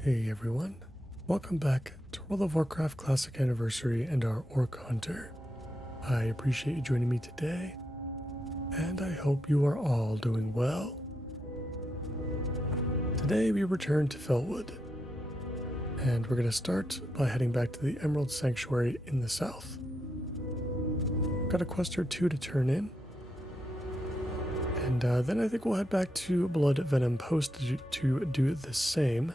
Hey everyone, welcome back to World of Warcraft Classic Anniversary and our Orc Hunter. I appreciate you joining me today, and I hope you are all doing well. Today we return to Felwood, and we're going to start by heading back to the Emerald Sanctuary in the south. Got a quest or two to turn in, and then I think we'll head back to Blood Venom Post to do the same.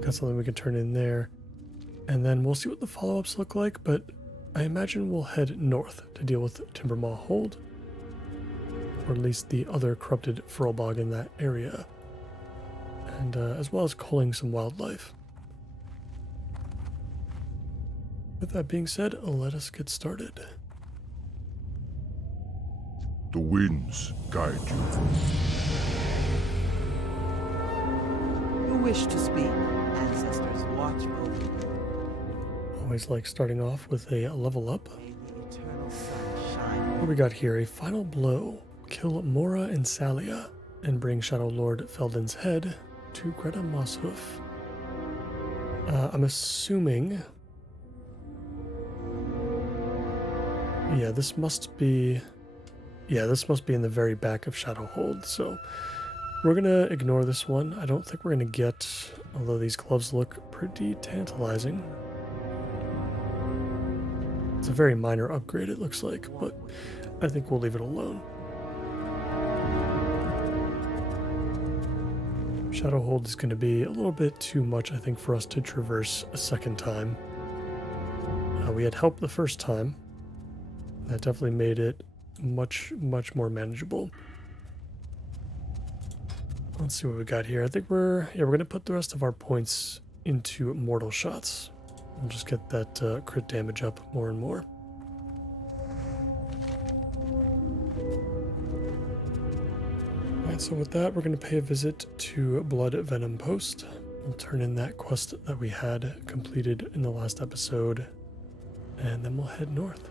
Got something we can turn in there, and then we'll see what the follow-ups look like, but I imagine we'll head north to deal with Timbermaw Hold, or at least the other corrupted Furlbog in that area, and as well as culling some wildlife. With that being said, let us get started. The winds guide you. Who wish to speak? Ancestors watch over you. Always like starting off with a level up. May the eternal sun shine. What we got here? A final blow. Kill Mora and Salia, and bring Shadow Lord Felden's head to Greta Mosshoof. I'm assuming... Yeah, this must be in the very back of Shadowhold, so we're going to ignore this one. I don't think we're going to get, although these gloves look pretty tantalizing. It's a very minor upgrade, it looks like, but I think we'll leave it alone. Shadowhold is going to be a little bit too much, I think, for us to traverse a second time. We had help the first time. That definitely made it much more manageable. Let's see what we got here. I think we're going to put the rest of our points into mortal shots. We'll just get that crit damage up more and more. Alright, so with that, we're going to pay a visit to Blood Venom Post. We'll turn in that quest that we had completed in the last episode, and then we'll head north.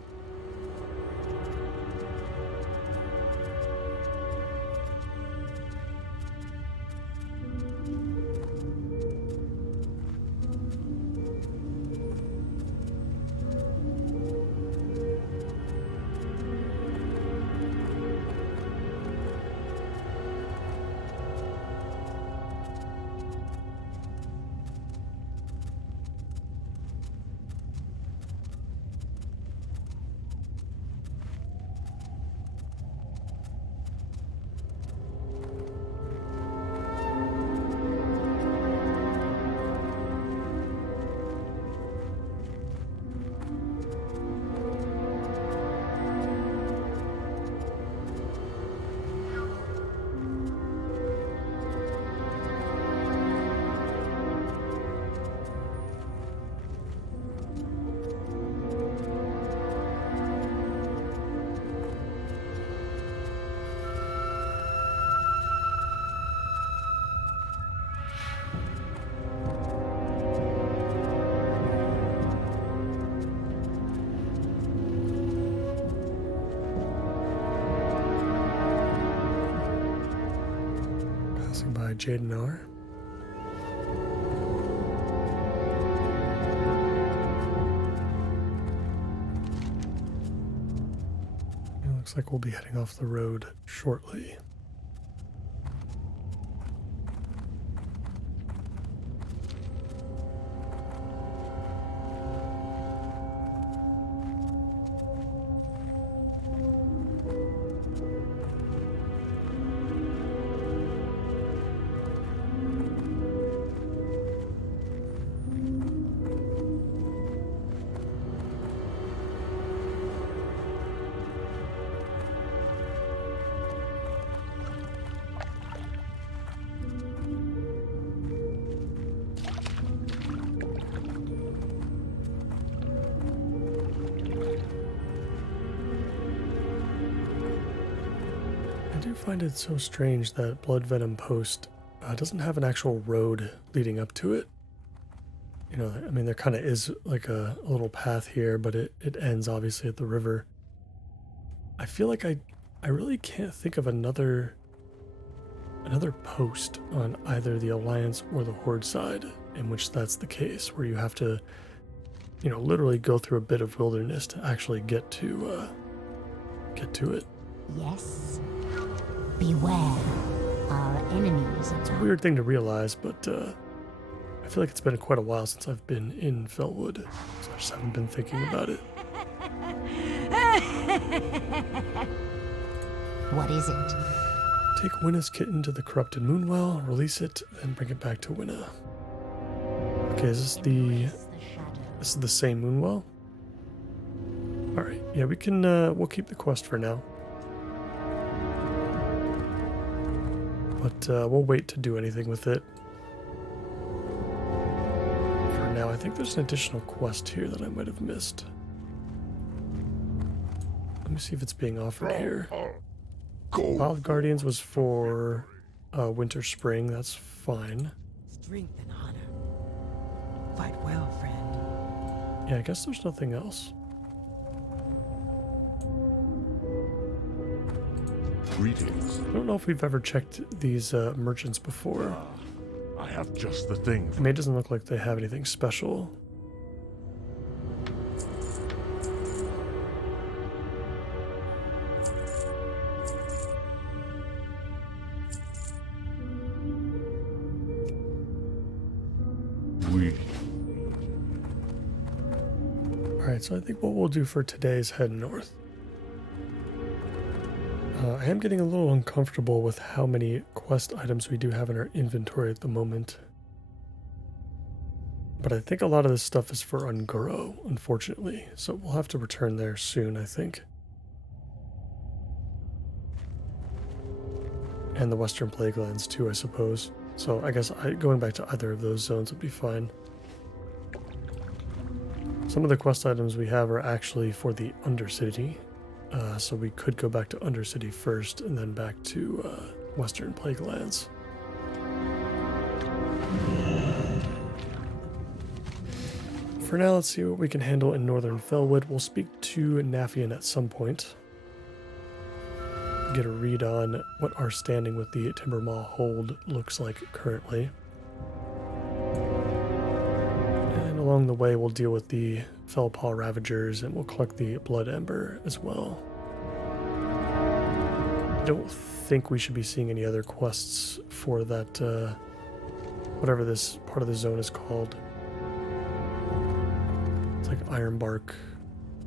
By Jadenar. It looks like we'll be heading off the road shortly. I do find it so strange that Blood Venom Post doesn't have an actual road leading up to it. You know, I mean, there kind of is like a little path here, but it ends obviously at the river. I feel like I really can't think of another another post on either the Alliance or the Horde side, in which that's the case, where you have to, literally go through a bit of wilderness to actually get to it. Yes. Beware. Our enemies It's a weird thing to realize, but I feel like it's been quite a while since I've been in Felwood, so I just haven't been thinking about it. What is it? Take Winna's kitten to the corrupted Moonwell, release it, then bring it back to Winna. Okay, is this is the same Moonwell? Alright, yeah, we can, we'll keep the quest for now. But we'll wait to do anything with it. For now, I think there's an additional quest here that I might have missed. Let me see if it's being offered here. Wild Guardians was for Winter Spring, that's fine. Strength and honor. Fight well, friend. Yeah, I guess there's nothing else. Greetings. I don't know if we've ever checked these merchants before. I have just the thing. I mean, it doesn't look like they have anything special. Alright, so I think what we'll do for today is head north. I am getting a little uncomfortable with how many quest items we do have in our inventory at the moment. But I think a lot of this stuff is for Unguro, unfortunately. So we'll have to return there soon, I think. And the Western Plaguelands too, I suppose. So I guess going back to either of those zones would be fine. Some of the quest items we have are actually for the Undercity. So we could go back to Undercity first and then back to Western Plaguelands. For now, let's see what we can handle in Northern Felwood. We'll speak to Nafian at some point. Get a read on what our standing with the Timbermaw hold looks like currently. And along the way, we'll deal with the Fellpaw Ravagers and we'll collect the Blood Ember as well. I don't think we should be seeing any other quests for that, whatever this part of the zone is called. It's like Ironbark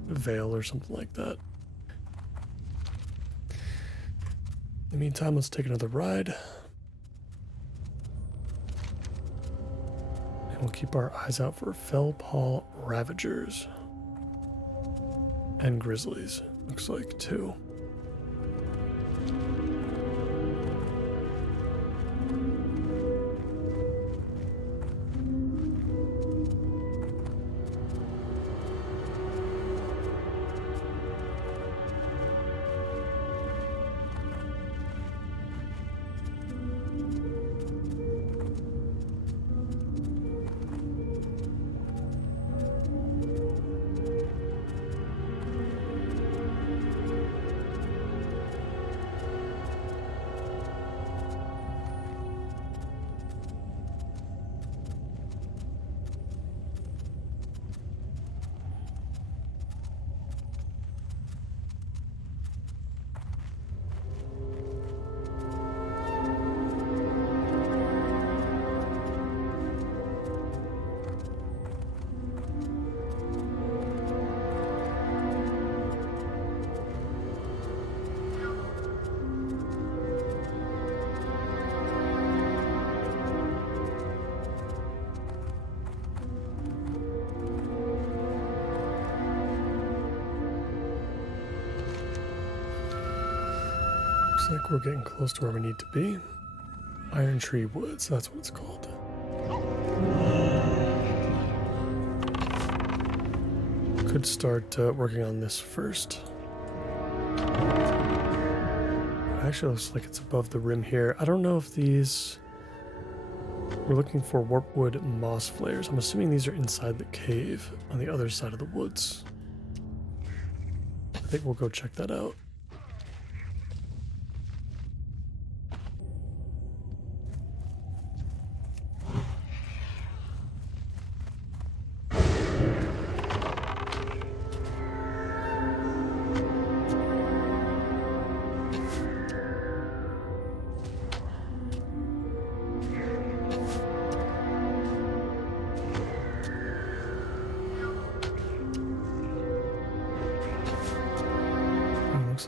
Vale or something like that. In the meantime, let's take another ride. And we'll keep our eyes out for Fellpaw Ravagers. And Grizzlies, looks like, too. Looks like we're getting close to where we need to be. Iron Tree Woods, that's what it's called. Could start working on this first. It actually looks like it's above the rim here. I don't know if these... We're looking for Warpwood Moss Flares. I'm assuming these are inside the cave on the other side of the woods. I think we'll go check that out.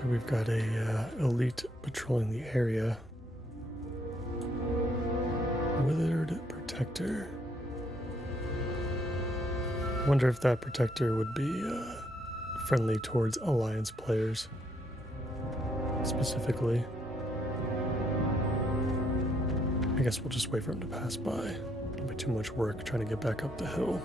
like we've got a elite patrolling the area. Withered Protector. I wonder if that Protector would be friendly towards Alliance players, specifically. I guess we'll just wait for him to pass by. It'll be too much work trying to get back up the hill.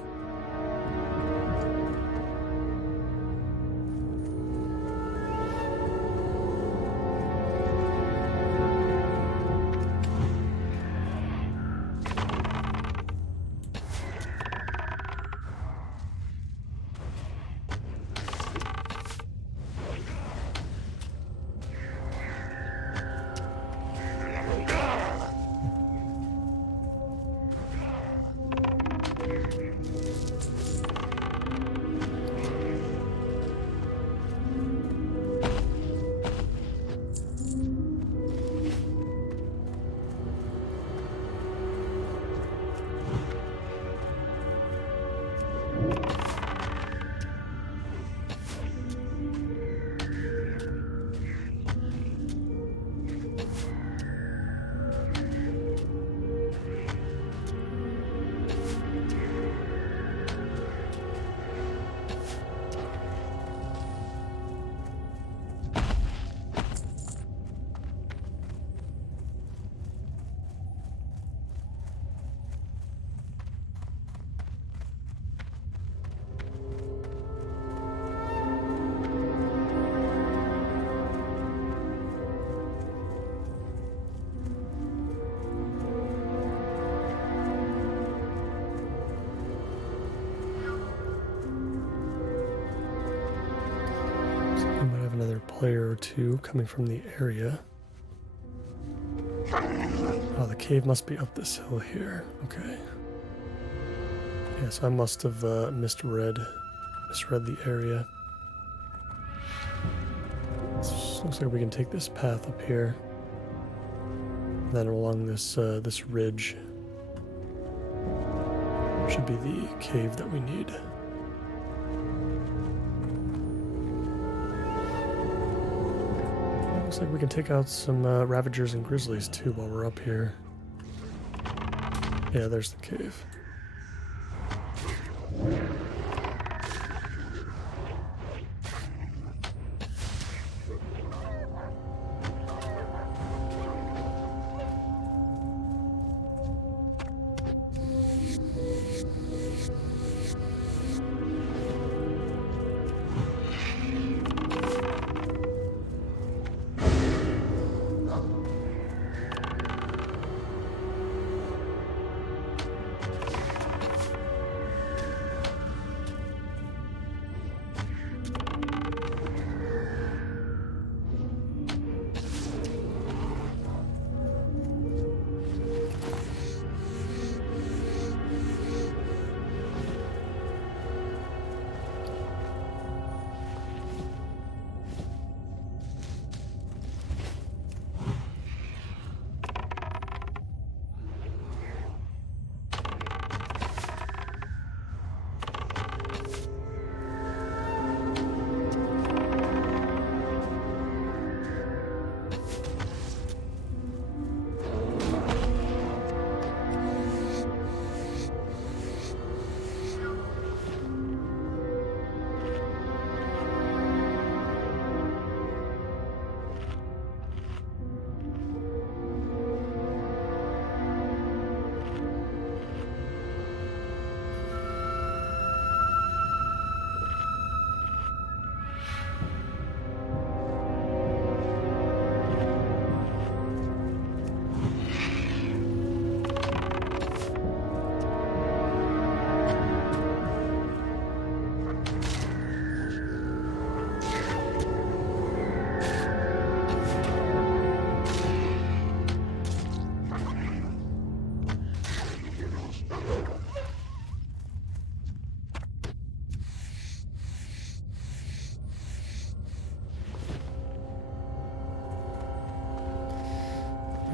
Player or two coming from the area. Oh, the cave must be up this hill here. Okay. Yeah, so I must have misread the area. Looks like we can take this path up here, and then along this this ridge should be the cave that we need. Looks like we can take out some Ravagers and Grizzlies too while we're up here. Yeah, there's the cave.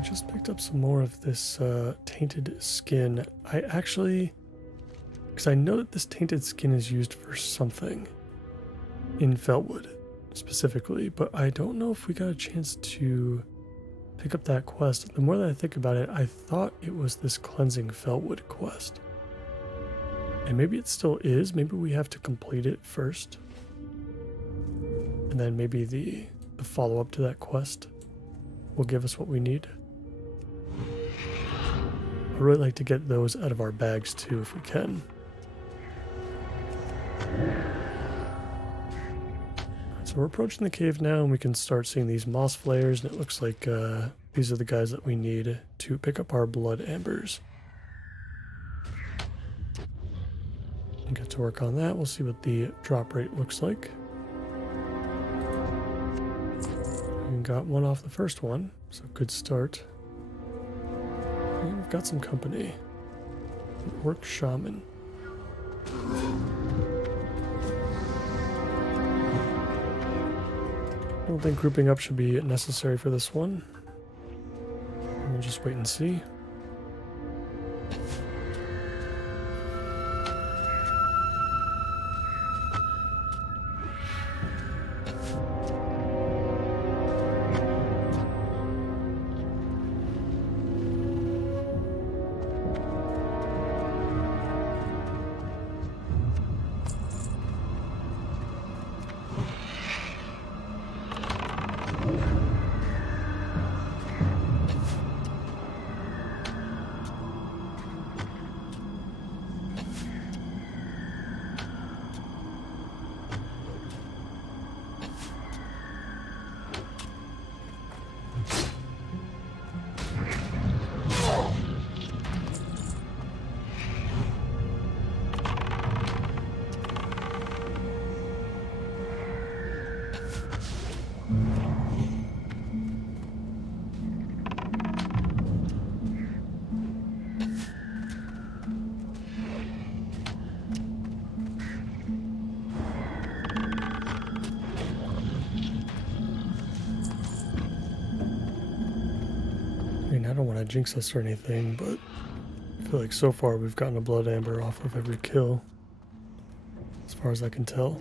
Just picked up some more of this tainted skin. I actually, because I know that this tainted skin is used for something in Feltwood, specifically, but I don't know if we got a chance to pick up that quest. The more that I think about it, I thought it was this Cleansing Felwood quest. And maybe it still is. Maybe we have to complete it first. And then maybe the follow-up to that quest will give us what we need. I'd really like to get those out of our bags too, if we can. So we're approaching the cave now, and we can start seeing these moss flayers, and it looks like these are the guys that we need to pick up our blood ambers. And get to work on that. We'll see what the drop rate looks like. We got one off the first one, so good start. And we've got some company. An Orc Shaman. I don't think grouping up should be necessary for this one. We'll just wait and see. I don't want to jinx us or anything, but I feel like so far we've gotten a blood amber off of every kill, as far as I can tell.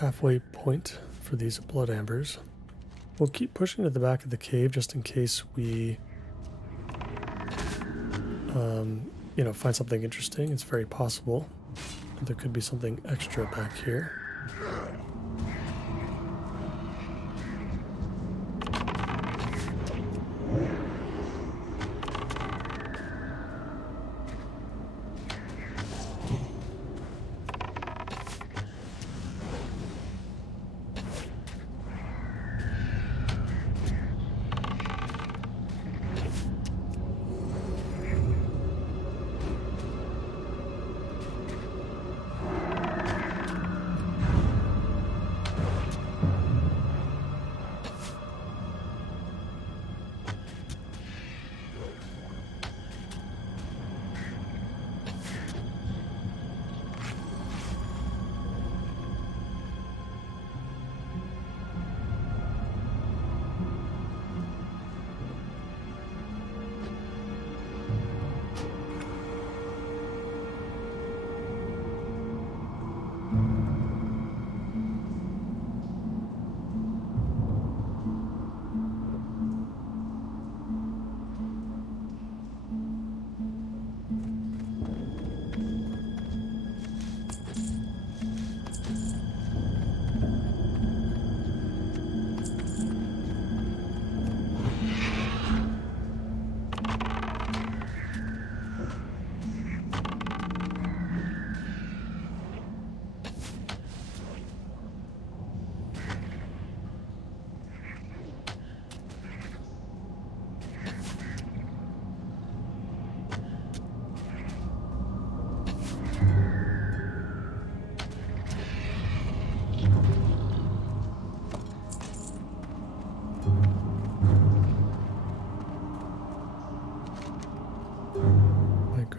Halfway point for these blood ambers. We'll keep pushing to the back of the cave just in case we find something interesting. It's very possible that there could be something extra back here.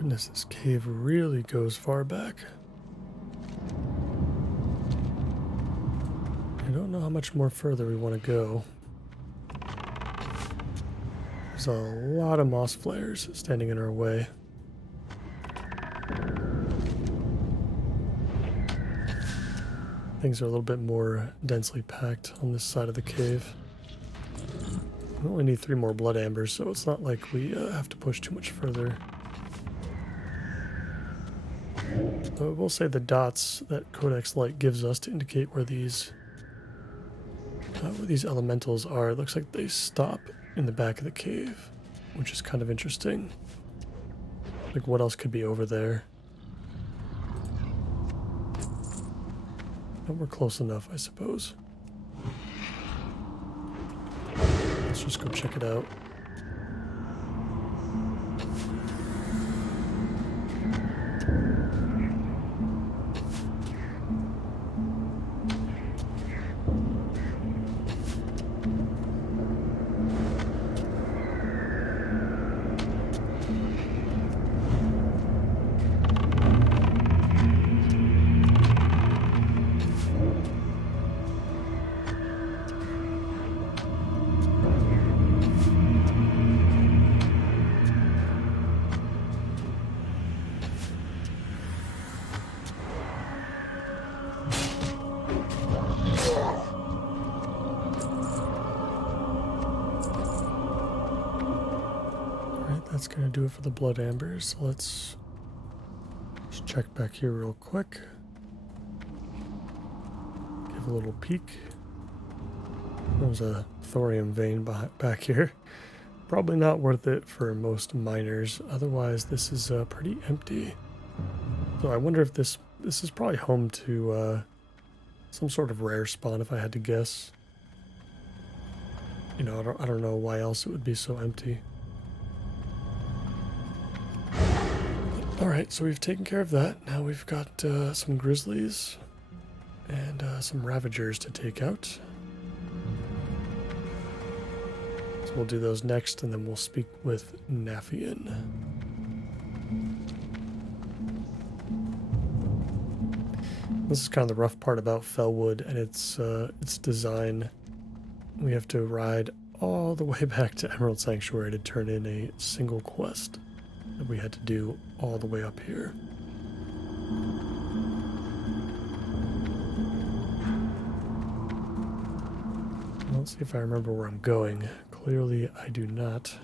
Goodness, this cave really goes far back. I don't know how much more further we want to go. There's a lot of moss flares standing in our way. Things are a little bit more densely packed on this side of the cave. We only need 3 more blood ambers, so it's not like we have to push too much further. But I will say the dots that CodexLite gives us to indicate where these elementals are, it looks like they stop in the back of the cave, which is kind of interesting. Like, what else could be over there? But we're close enough, I suppose. Let's just go check it out. That's going to do it for the blood ambers. So let's just check back here real quick. Give a little peek. There's a thorium vein back here. Probably not worth it for most miners. Otherwise, this is pretty empty. So I wonder if this is probably home to some sort of rare spawn, if I had to guess. You know, I don't know why else it would be so empty. Alright, so we've taken care of that. Now we've got some grizzlies and some ravagers to take out. So we'll do those next, and then we'll speak with Naphian. This is kind of the rough part about Fellwood and its design. We have to ride all the way back to Emerald Sanctuary to turn in a single quest that we had to do all the way up here. Let's see if I remember where I'm going. Clearly, I do not.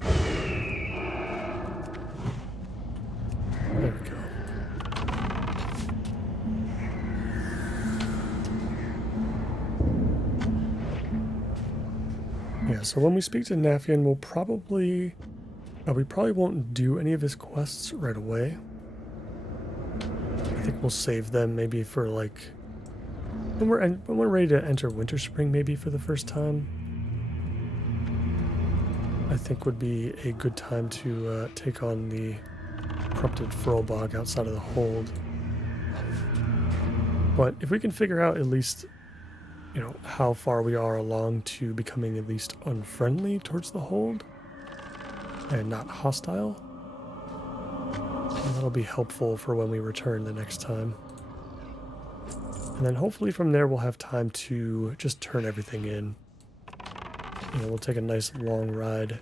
There we go. Yeah, so when we speak to Naphian, we'll probably... we probably won't do any of his quests right away. I think we'll save them maybe for, like... when we're ready to enter Winter Spring, maybe for the first time. I think would be a good time to take on the corrupted Furlbog outside of the hold. But if we can figure out at least, you know, how far we are along to becoming at least unfriendly towards the hold and not hostile, that'll be helpful for when we return the next time. And then hopefully from there we'll have time to just turn everything in. You know, we'll take a nice long ride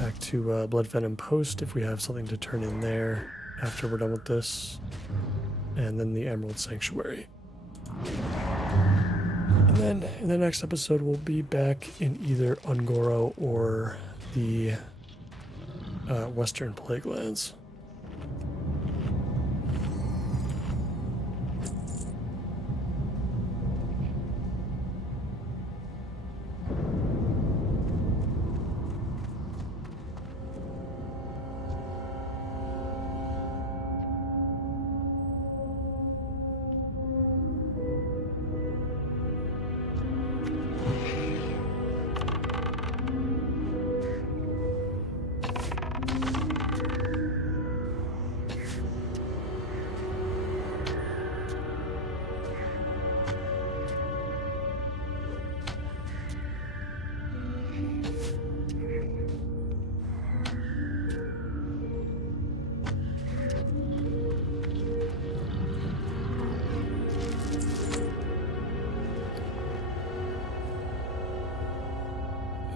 back to Blood Venom Post if we have something to turn in there after we're done with this. And then the Emerald Sanctuary. And then in the next episode we'll be back in either Ungoro or the Western Plaguelands.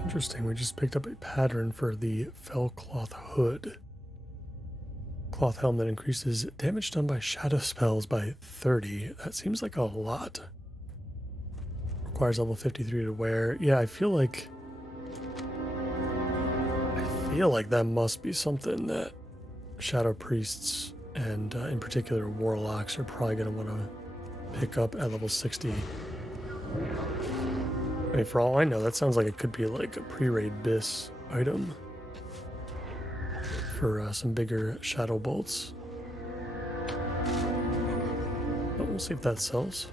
Interesting, we just picked up a pattern for the fell cloth hood. Cloth helm that increases damage done by shadow spells by 30. That seems like a lot. Requires level 53 to wear. Yeah, I feel like that must be something that shadow priests and in particular warlocks are probably going to want to pick up at level 60. I mean, for all I know, that sounds like it could be like a pre-raid bis item for some bigger shadow bolts. But we'll see if that sells.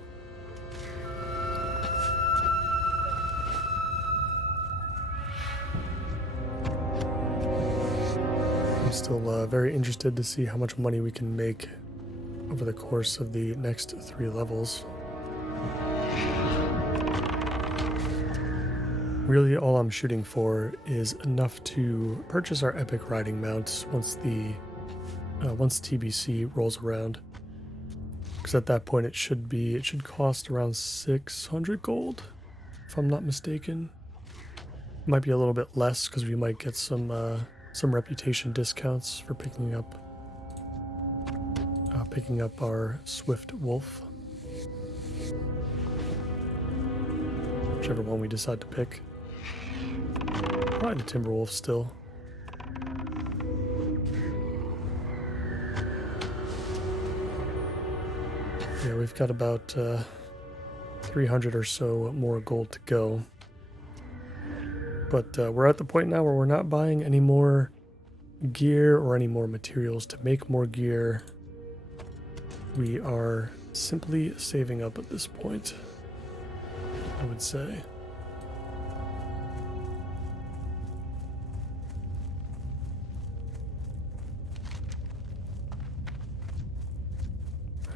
I'm still very interested to see how much money we can make over the course of the next 3 levels. Really, all I'm shooting for is enough to purchase our epic riding mounts once TBC rolls around. Because at that point, it should cost around 600 gold, if I'm not mistaken. It might be a little bit less because we might get some reputation discounts for picking up our Swift Wolf, whichever one we decide to pick. Probably the Timberwolf still. Yeah, we've got about 300 or so more gold to go. But we're at the point now where we're not buying any more gear or any more materials to make more gear. We are simply saving up at this point, I would say.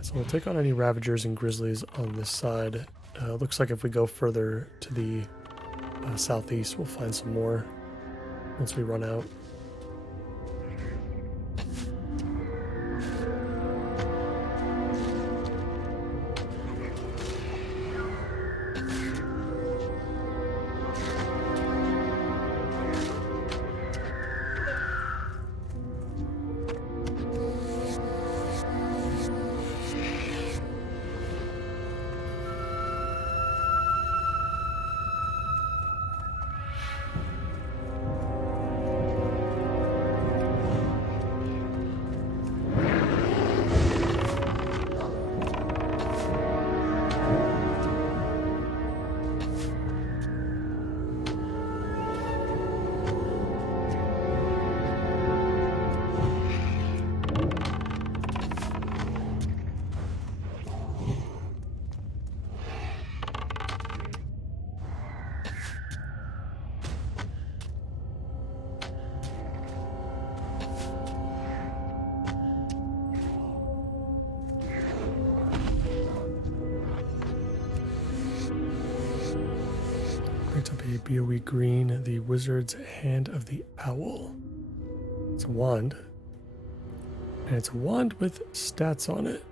So we'll take on any Ravagers and Grizzlies on this side. Looks like if we go further to the southeast, we'll find some more once we run out. Picked up a BOE green, the Wizard's Hand of the Owl. It's a wand. And it's a wand with stats on it,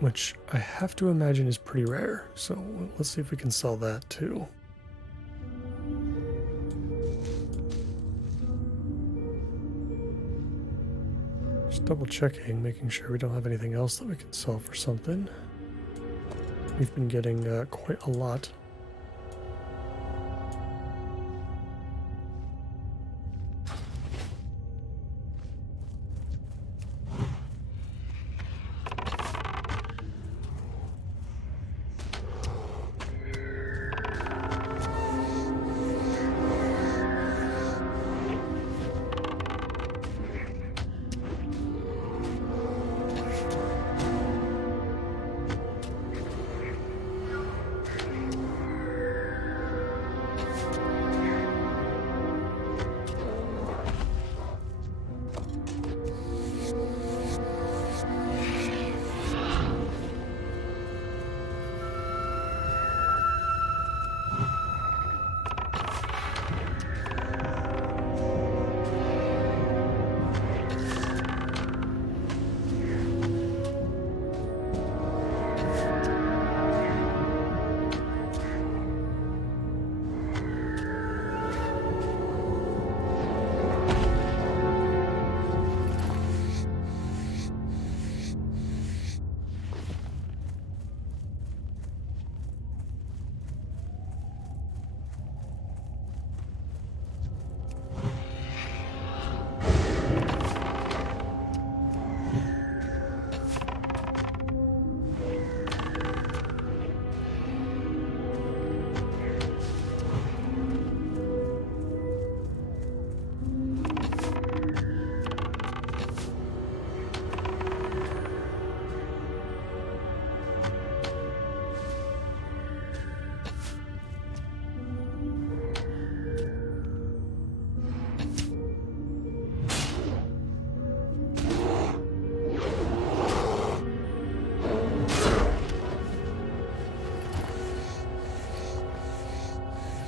which I have to imagine is pretty rare. So let's see if we can sell that too. Just double checking, making sure we don't have anything else that we can sell for something. We've been getting quite a lot.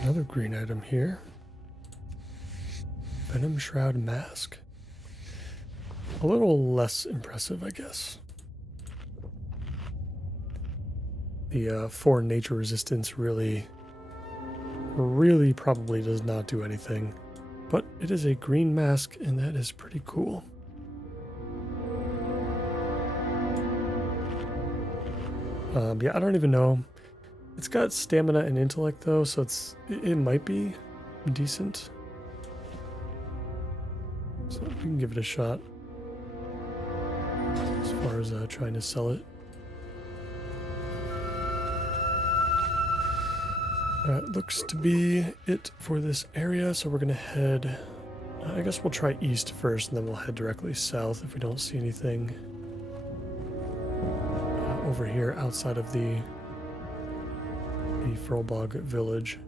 Another green item here. Venom Shroud Mask. A little less impressive, I guess. The 4 nature resistance really probably does not do anything. But it is a green mask, and that is pretty cool. Yeah, I don't even know. It's got stamina and intellect though, so it might be decent. So we can give it a shot as far as trying to sell it. That looks to be it for this area, so we're gonna head, I guess we'll try east first, and then we'll head directly south if we don't see anything over here outside of the Furlbog village.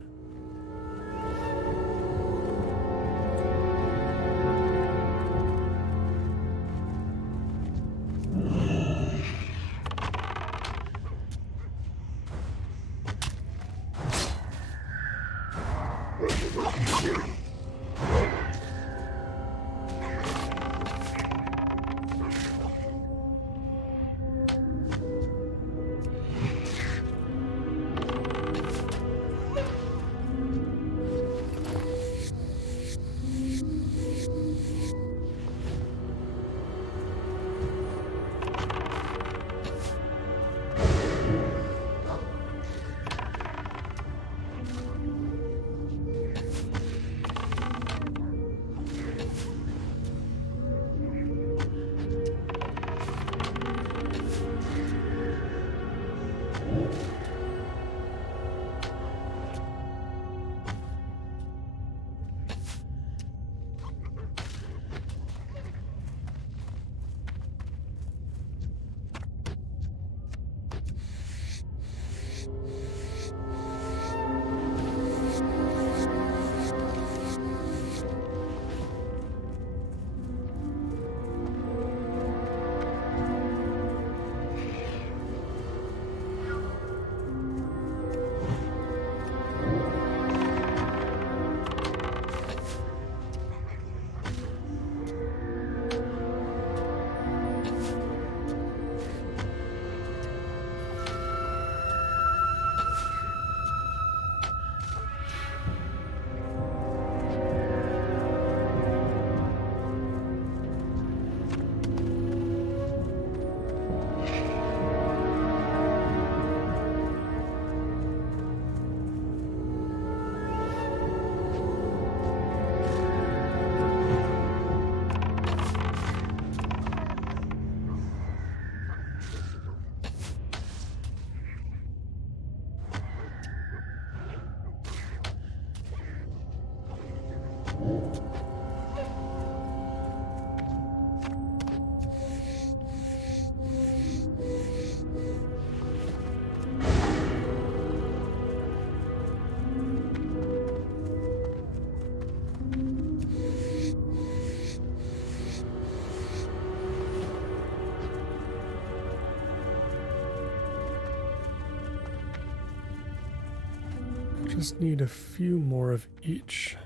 Just need a few more of each.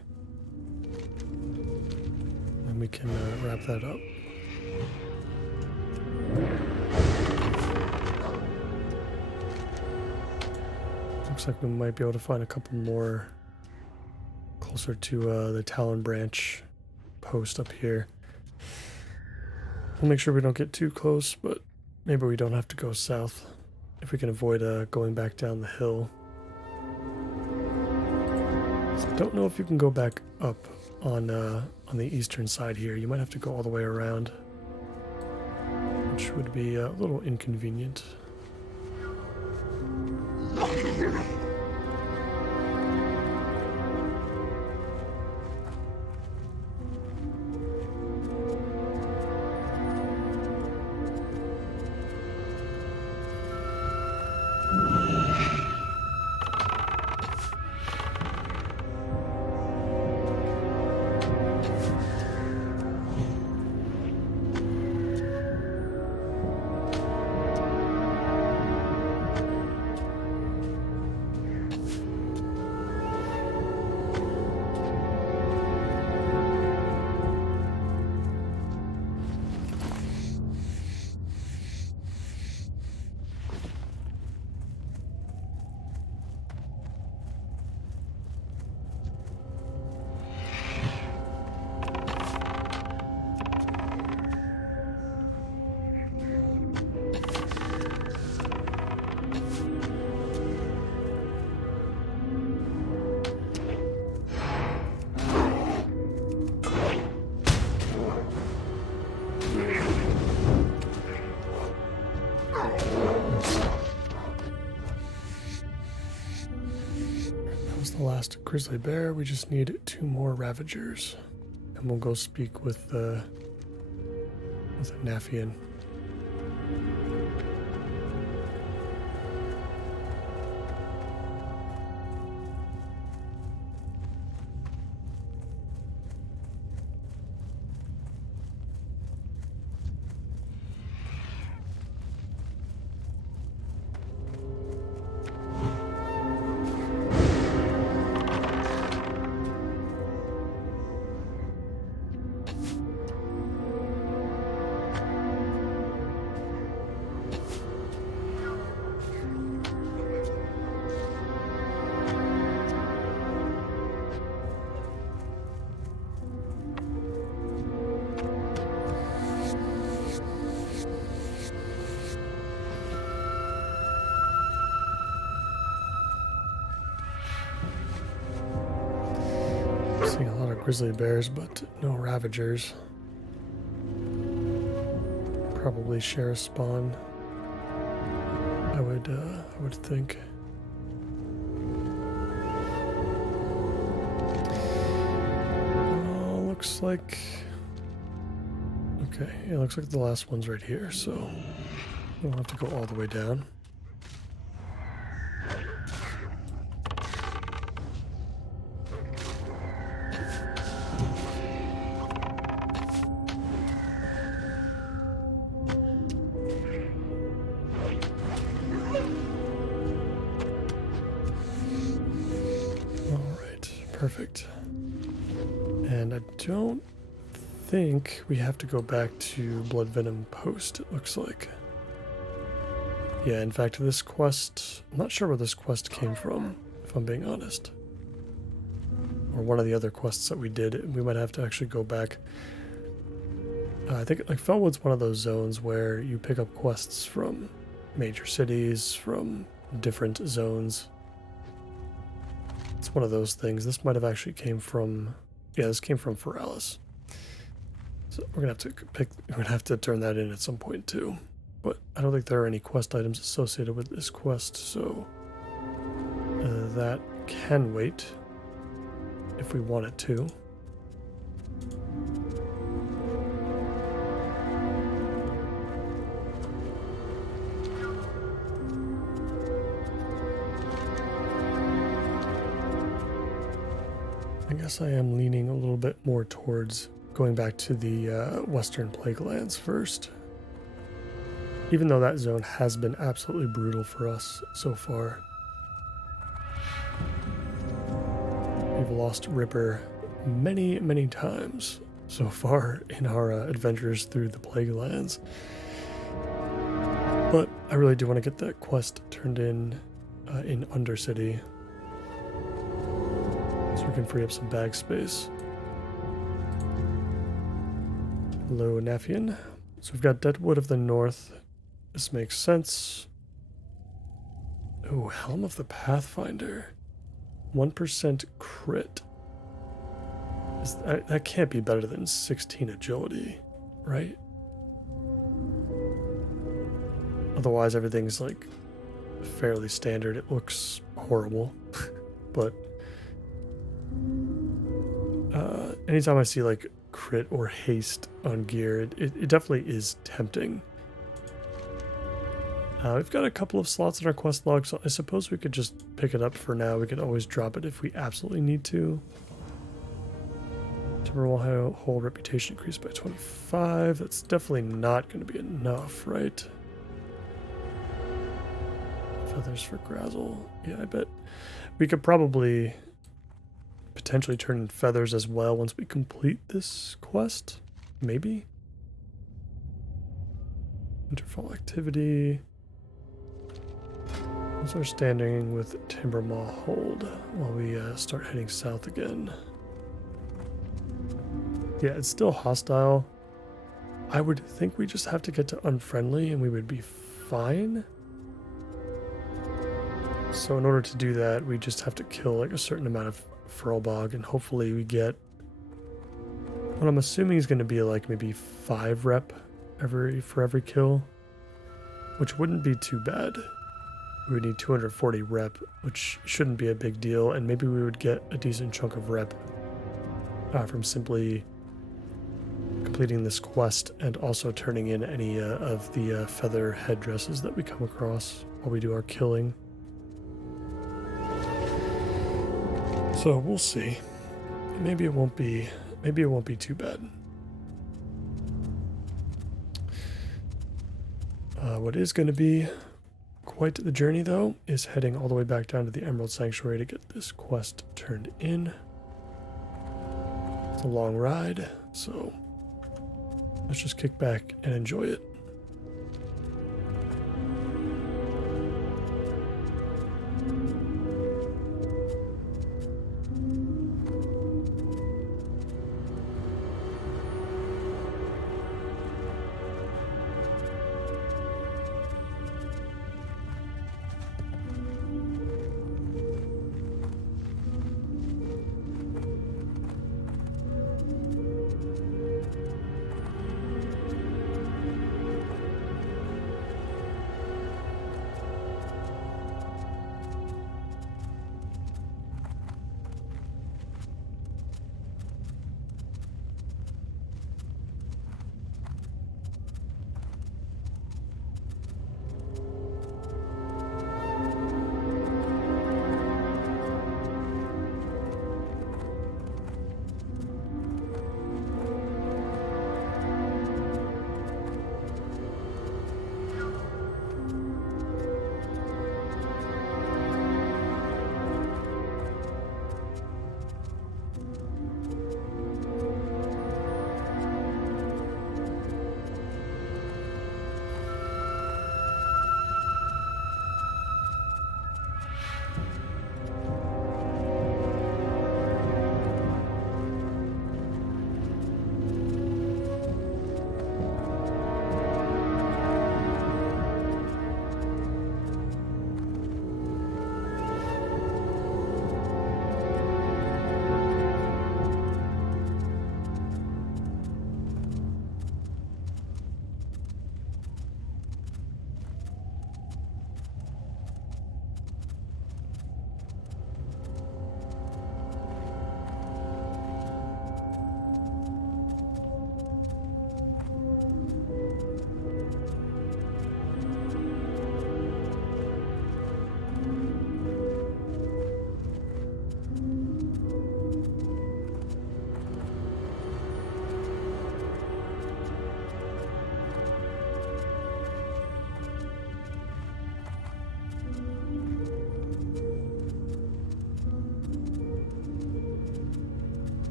And we can wrap that up. Looks like we might be able to find a couple more closer to the Talon Branch post up here. We'll make sure we don't get too close, but maybe we don't have to go south if we can avoid going back down the hill. Don't know if you can go back up on the eastern side here. You might have to go all the way around, which would be a little inconvenient. the last grizzly bear. We just need 2 more ravagers. And we'll go speak with a Naphian. Seeing a lot of grizzly bears, but no ravagers. Probably share a spawn. I would think. Looks like. Okay, it looks like the last one's right here, so we don't have to go all the way down. Perfect. And I don't think we have to go back to Blood Venom Post, it looks like. Yeah, in fact, this quest, I'm not sure where this quest came from, if I'm being honest. Or one of the other quests that we did, we might have to actually go back. I think like Felwood's one of those zones where you pick up quests from major cities, from different zones. It's one of those things. This might have actually came from, yeah, this came from Feralis. So we're gonna have to turn that in at some point too. But I don't think there are any quest items associated with this quest, so that can wait if we want it to. I guess I am leaning a little bit more towards going back to the Western Plague Lands first. Even though that zone has been absolutely brutal for us so far. We've lost Ripper many, many times so far in our adventures through the Plague Lands. But I really do want to get that quest turned in Undercity, so we can free up some bag space. Hello, Naphian. So we've got Deadwood of the North. This makes sense. Oh, Helm of the Pathfinder. 1% crit. That can't be better than 16 agility, right? Otherwise, everything's like fairly standard. It looks horrible, but anytime I see like crit or haste on gear, it definitely is tempting. We've got a couple of slots in our quest log, so I suppose we could just pick it up for now. We can always drop it if we absolutely need to. Timberwall hold reputation increased by 25. That's definitely not going to be enough, right? Feathers for Grazzle. Yeah, I bet we could probably potentially turn in feathers as well once we complete this quest. Maybe. Interfall activity. What's our standing with Timbermaw hold while we start heading south again? Yeah, it's still hostile. I would think we just have to get to unfriendly and we would be fine. So in order to do that, we just have to kill like a certain amount of Furlbog, and hopefully we get what I'm assuming is going to be like maybe 5 rep for every kill, which wouldn't be too bad. we would need 240 rep, which shouldn't be a big deal, and maybe we would get a decent chunk of rep from simply completing this quest and also turning in any of the feather headdresses that we come across while we do our killing. So we'll see. Maybe it won't be too bad. What is going to be quite the journey, though, is heading all the way back down to the Emerald Sanctuary to get this quest turned in. It's a long ride, so let's just kick back and enjoy it.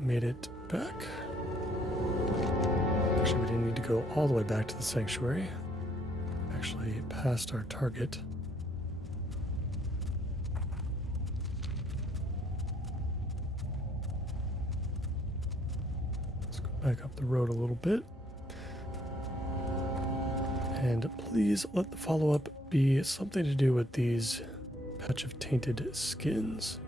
made it back. Actually, we didn't need to go all the way back to the sanctuary. Actually, past our target. Let's go back up the road a little bit. And please let the follow-up be something to do with these patch of tainted skins.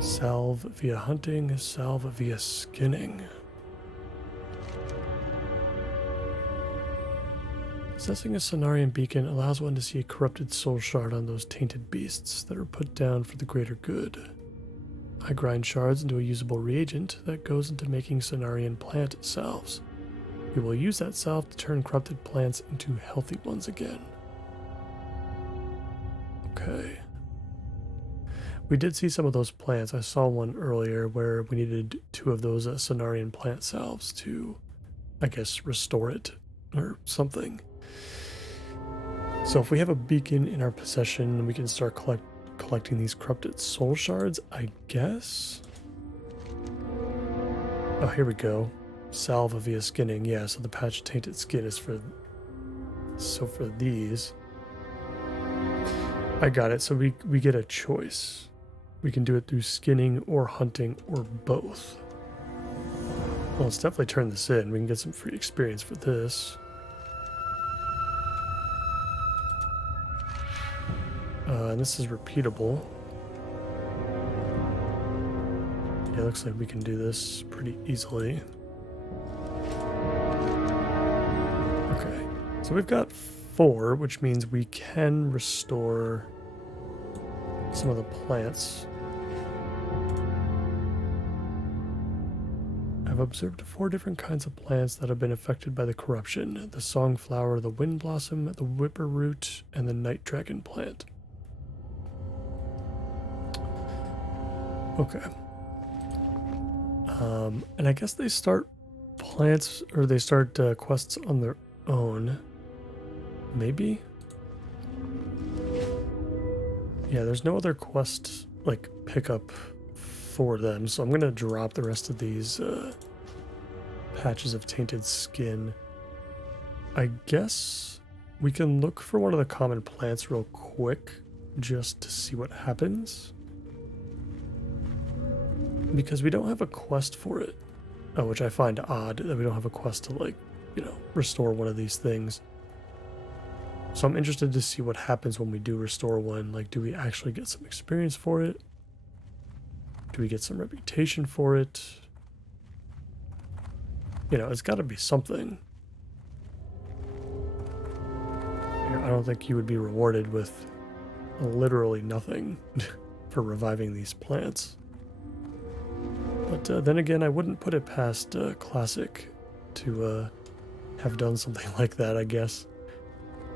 Salve via hunting, salve via skinning. Possessing a Cenarian beacon allows one to see a corrupted soul shard on those tainted beasts that are put down for the greater good. I grind shards into a usable reagent that goes into making Cenarian plant salves. We will use that salve to turn corrupted plants into healthy ones again. Okay. We did see some of those plants. I saw one earlier where we needed 2 of those Cenarian plant salves to, I guess, restore it or something. So if we have a beacon in our possession, we can start collecting these corrupted soul shards, I guess. Oh, here we go. Salve via skinning. Yeah, so the patch of tainted skin is for... So for these... I got it. So we get a choice. We can do it through skinning or hunting or both. Well, let's definitely turn this in. We can get some free experience for this. And this is repeatable. Yeah, looks like we can do this pretty easily. Okay, so we've got 4, which means we can restore some of the plants. I've observed 4 different kinds of plants that have been affected by the corruption: the songflower, the wind blossom, the whipper root, and the night dragon plant. Okay. And I guess they start plants, or they start quests on their own. Maybe? Yeah, there's no other quest, like, pickup for them, so I'm gonna drop the rest of these patches of tainted skin. I guess we can look for one of the common plants real quick, just to see what happens. Because we don't have a quest for it. Oh, which I find odd that we don't have a quest to, like, you know, restore one of these things. So I'm interested to see what happens when we do restore one. Like, do we actually get some experience for it? Do we get some reputation for it? You know, it's got to be something. I don't think you would be rewarded with literally nothing for reviving these plants. But then again, I wouldn't put it past Classic to have done something like that, I guess.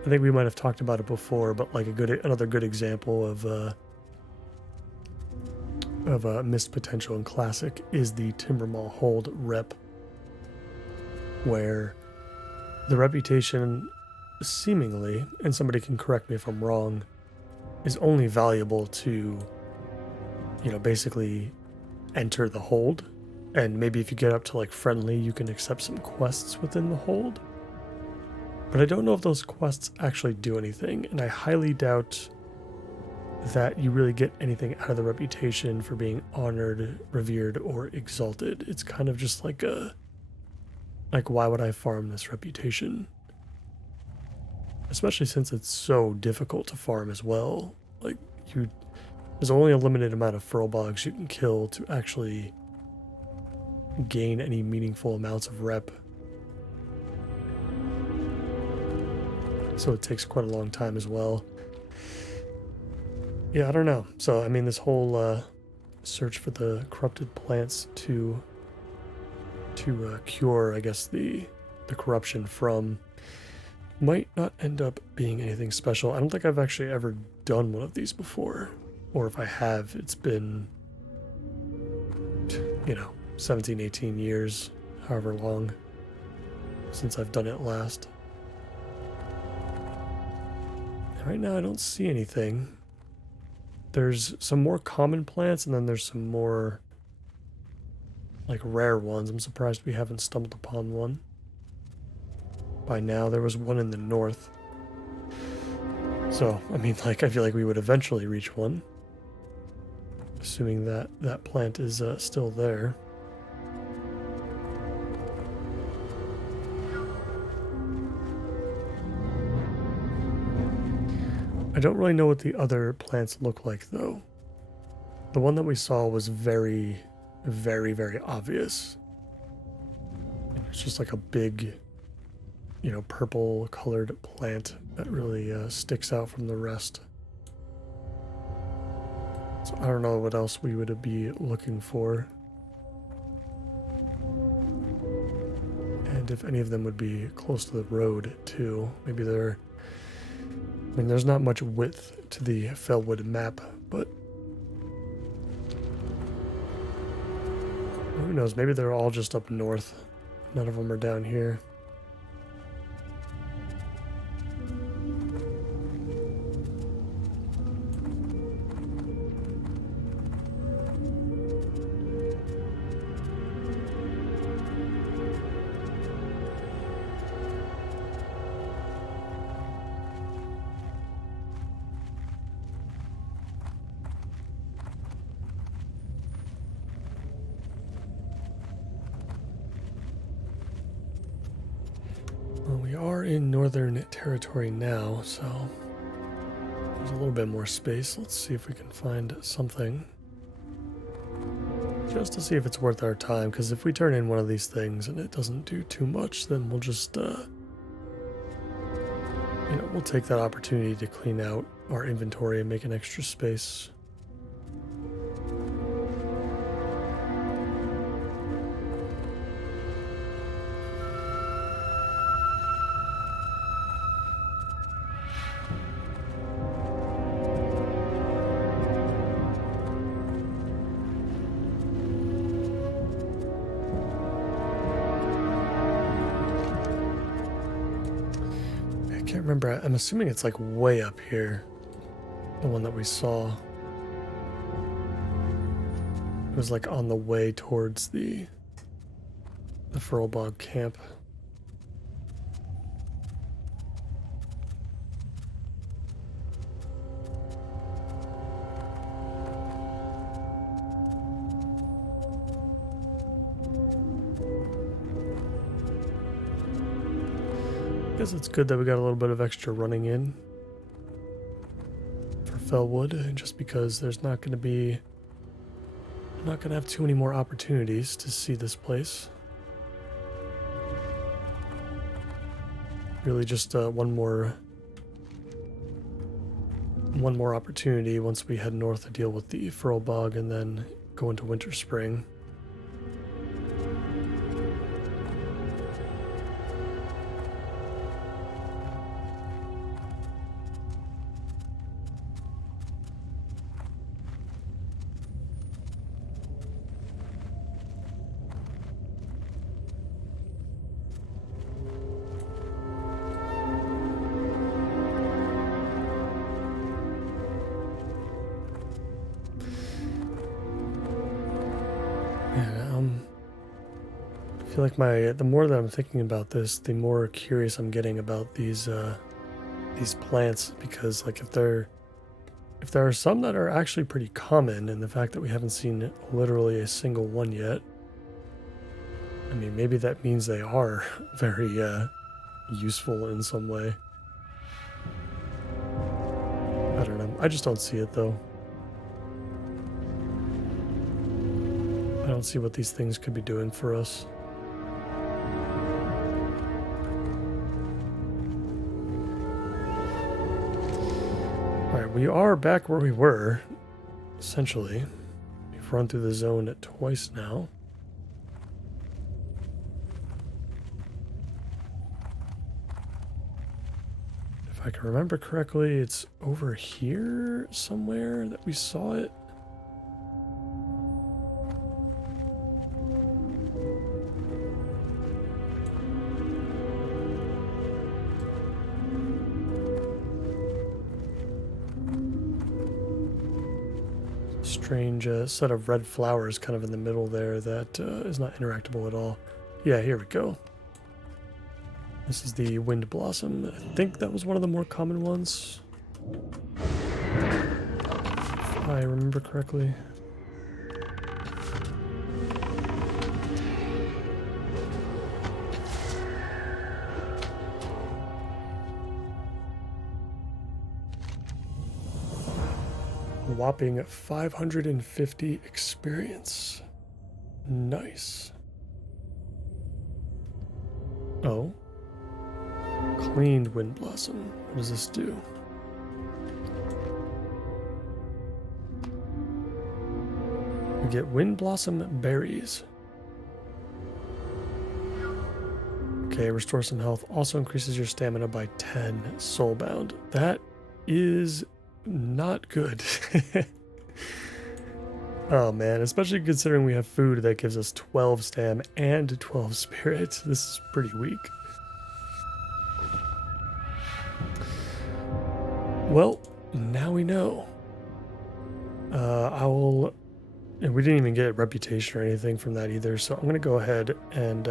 I think we might have talked about it before, but like another good example of missed potential in Classic is the Timbermaw Hold rep, where the reputation seemingly, and somebody can correct me if I'm wrong, is only valuable to, you know, basically enter the hold, and maybe if you get up to like friendly, you can accept some quests within the hold. But I don't know if those quests actually do anything, and I highly doubt that you really get anything out of the reputation for being honored, revered, or exalted. It's kind of just like why would I farm this reputation? Especially since it's so difficult to farm as well. Like, there's only a limited amount of furlbogs you can kill to actually gain any meaningful amounts of rep. So it takes quite a long time as well. Yeah, I don't know. So, I mean, this whole search for the corrupted plants to cure, I guess, the corruption from might not end up being anything special. I don't think I've actually ever done one of these before. Or if I have, it's been, you know, 17, 18 years, however long, since I've done it last. Right now I don't see anything. There's some more common plants and then there's some more like rare ones. I'm surprised we haven't stumbled upon one by now. There was one in the north. So, I mean, like, I feel like we would eventually reach one. Assuming that that plant is still there. I don't really know what the other plants look like, though. The one that we saw was very, very, very obvious. It's just like a big, you know, purple colored plant that really sticks out from the rest. So I don't know what else we would be looking for. And if any of them would be close to the road too. Maybe they're, I mean, there's not much width to the Fellwood map, but who knows, maybe they're all just up north. None of them are down here. Well, we are in Northern Territory now, so there's a little bit more space. Let's see if we can find something. Just to see if it's worth our time, because if we turn in one of these things and it doesn't do too much, then we'll just, you know, we'll take that opportunity to clean out our inventory and make an extra space. Remember, I'm assuming it's like way up here, the one that we saw. It was like on the way towards the Furlbog camp. I guess it's good that we got a little bit of extra running in for Fellwood, just because there's not going to be, I'm not going to have too many more opportunities to see this place. Really just one more opportunity once we head north to deal with the Furlbog and then go into Winter Spring. I feel like the more that I'm thinking about this, the more curious I'm getting about these plants, because like if there are some that are actually pretty common, and the fact that we haven't seen literally a single one yet, I mean, maybe that means they are very useful in some way. I don't know. I just don't see it though. I don't see what these things could be doing for us. Alright, we are back where we were, essentially. We've run through the zone twice now. If I can remember correctly, it's over here somewhere that we saw it. strange set of red flowers kind of in the middle there that is not interactable at all. Yeah, here we go. This is the Wind Blossom. I think that was one of the more common ones, if I remember correctly. Whopping 550 experience. Nice. Oh. Cleaned Wind Blossom. What does this do? We get Wind Blossom berries. Okay, restore some health. Also increases your stamina by 10. Soulbound. That is not good. Oh man, especially considering we have food that gives us 12 stam and 12 spirit. This is pretty weak. Well, now we know. And we didn't even get reputation or anything from that either, so I'm gonna go ahead and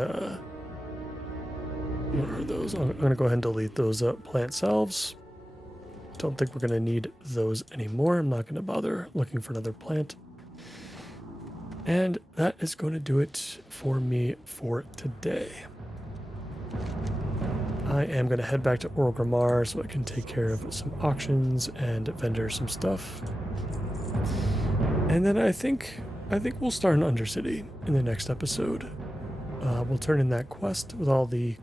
what are those? I'm gonna go ahead and delete those plant selves. Don't think we're gonna need those anymore. I'm not gonna bother looking for another plant. And that is going to do it for me for today. I am going to head back to Oral Grammar so I can take care of some auctions and vendor some stuff. And then I think we'll start an Undercity in the next episode. We'll turn in that quest with all the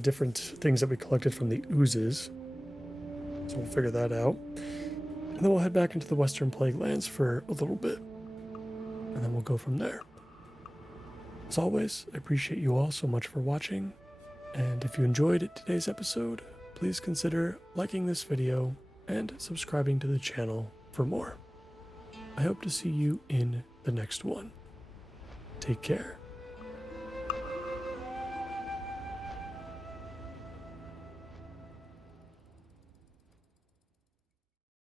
different things that we collected from the oozes. So we'll figure that out. And then we'll head back into the Western Plague Lands for a little bit. And then we'll go from there. As always, I appreciate you all so much for watching. And if you enjoyed today's episode, please consider liking this video and subscribing to the channel for more. I hope to see you in the next one. Take care.